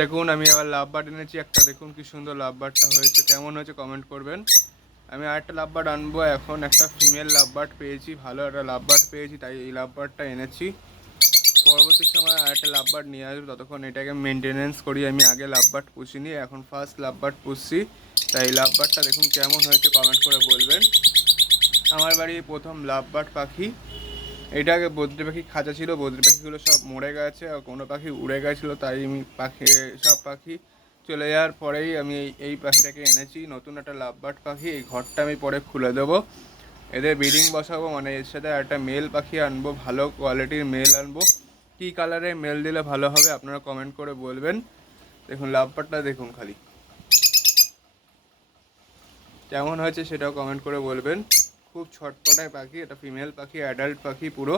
দেখুন আমি আবার লাভ বার্ড এনেছি একটা, দেখুন কি সুন্দর লাভ বার্ডটা হয়েছে, কেমন হয়েছে কমেন্ট করবেন। আমি আরেকটা লাভ বার্ড আনবো, এখন একটা ফিমেল লাভ বার্ড পেয়েছি, ভালো একটা লাভ বার্ড পেয়েছি, তাই এই লাভ বার্ডটা এনেছি। পরবর্তী সময় আরেকটা লাভ বার্ড নিয়ে আসবো, ততক্ষণ এটাকে মেনটেনেন্স করি। আমি আগে লাভ বার্ড পুষিনি, এখন ফার্স্ট লাভ বার্ড পুষছি, তাই লাভ বার্ডটা দেখুন কেমন হয়েছে কমেন্ট করে বলবেন। আমার বাড়ি প্রথম লাভ বার্ড পাখি। এটা আগে বদ্রি পাখি খাঁচা ছিল, বদ্রি পাখিগুলো সব মরে গেছে আর কোনো পাখি উড়ে গেছিলো, তাই আমি সব পাখি চলে যাওয়ার পরেই আমি এই পাখিটাকে এনেছি, নতুন একটা লাভ বার্ড পাখি। এই ঘরটা আমি পরে খুলে দেবো, এদের ব্রিডিং বসাবো, মানে এর সাথে একটা মেল পাখি আনবো, ভালো কোয়ালিটির মেল আনবো। কী কালারের মেল দিলে ভালো হবে আপনারা কমেন্ট করে বলবেন। দেখুন লাভ বার্ডটা দেখুন খালি কেমন হয়েছে সেটাও কমেন্ট করে বলবেন। খুব ছটপটায় পাখি, এটা ফিমেল পাখি, অ্যাডাল্ট পাখি পুরো।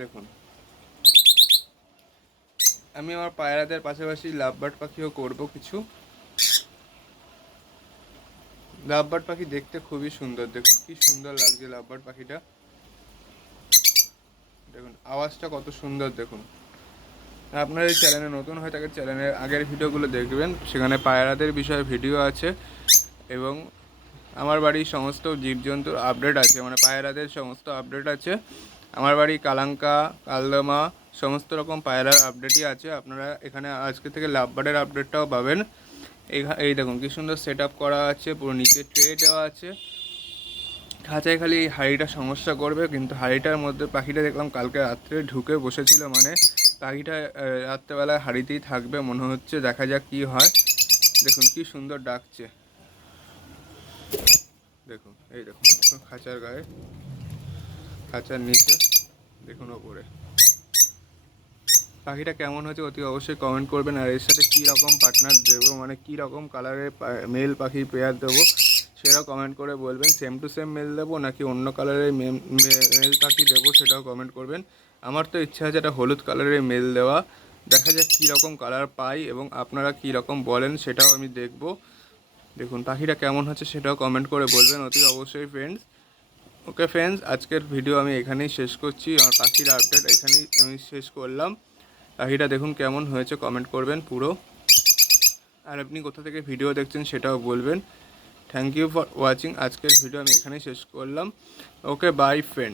দেখুন আমি আমার পায়রাদের পাশাপাশি লাভ বার্ড পাখিও করবো কিছু। লাভ বার্ড পাখি দেখতে খুবই সুন্দর, দেখুন কি সুন্দর লাগছে লাভ বার্ড পাখিটা। দেখুন আওয়াজটা কত সুন্দর। দেখুন আপনার এই চ্যানেলে নতুন হয়ে থাকে, চ্যানেলের আগের ভিডিওগুলো দেখবেন, সেখানে পায়রাদের বিষয়ে ভিডিও আছে এবং আমার বাড়ির সমস্ত জীবজন্তুর আপডেট আছে, মানে পায়রাদের সমস্ত আপডেট আছে। আমার বাড়ি কালাঙ্কা, কালদমা, সমস্ত রকম পায়রার আপডেটই আছে। আপনারা এখানে আজকে থেকে লাভ বার্ডের আপডেটটাও পাবেন। এই দেখুন কি সুন্দর সেট আপ করা আছে, পুরো নিচে ট্রে দেওয়া আছে। খাঁচায় খালি এই হাঁড়িটা সমস্যা করবে, কিন্তু হাঁড়িটার মধ্যে পাখিটা দেখলাম কালকে রাত্রে ঢুকে বসেছিল, মানে পাখিটা রাত্রেবেলায় হাঁড়িতেই থাকবে মনে হচ্ছে, দেখা যাক কি হয়। দেখুন কি সুন্দর ডাকছে, দেখুন এই দেখুন খাঁচার গায়ে, খাঁচার নিচে, দেখুন ওপরে। পাখিটা কেমন হয়েছে অতি অবশ্যই কমেন্ট করবেন। আর এর সাথে কী রকম পার্টনার দেবো, মানে কী রকম কালারের মেল পাখি পেয়ার দেবো সেটাও কমেন্ট করে বলবেন। সেম টু সেম মেল দেবো নাকি অন্য কালারের মেল পাখি দেবো সেটাও কমেন্ট করবেন। আমার তো ইচ্ছা আছে একটা হলুদ কালারের মেল দেওয়া, দেখা যাক কী রকম কালার পাই এবং আপনারা কী রকম বলেন সেটাও আমি দেখব। দেখুন পাখিটা কেমন হচ্ছে সেটাও কমেন্ট করে বলবেন অতি অবশ্যই ফ্রেন্ডস। ওকে ফ্রেন্ডস, আজকের ভিডিও আমি এখানেই শেষ করছি, আমার পাখির আপডেট এখানেই আমি শেষ করলাম। পাখিটা দেখুন কেমন হয়েছে কমেন্ট করবেন পুরো, আর আপনি কোথা থেকে ভিডিও দেখছেন সেটাও বলবেন। Thank you for watching. আজকের ভিডিও আমি এখানেই শেষ করলাম। Okay bye friend.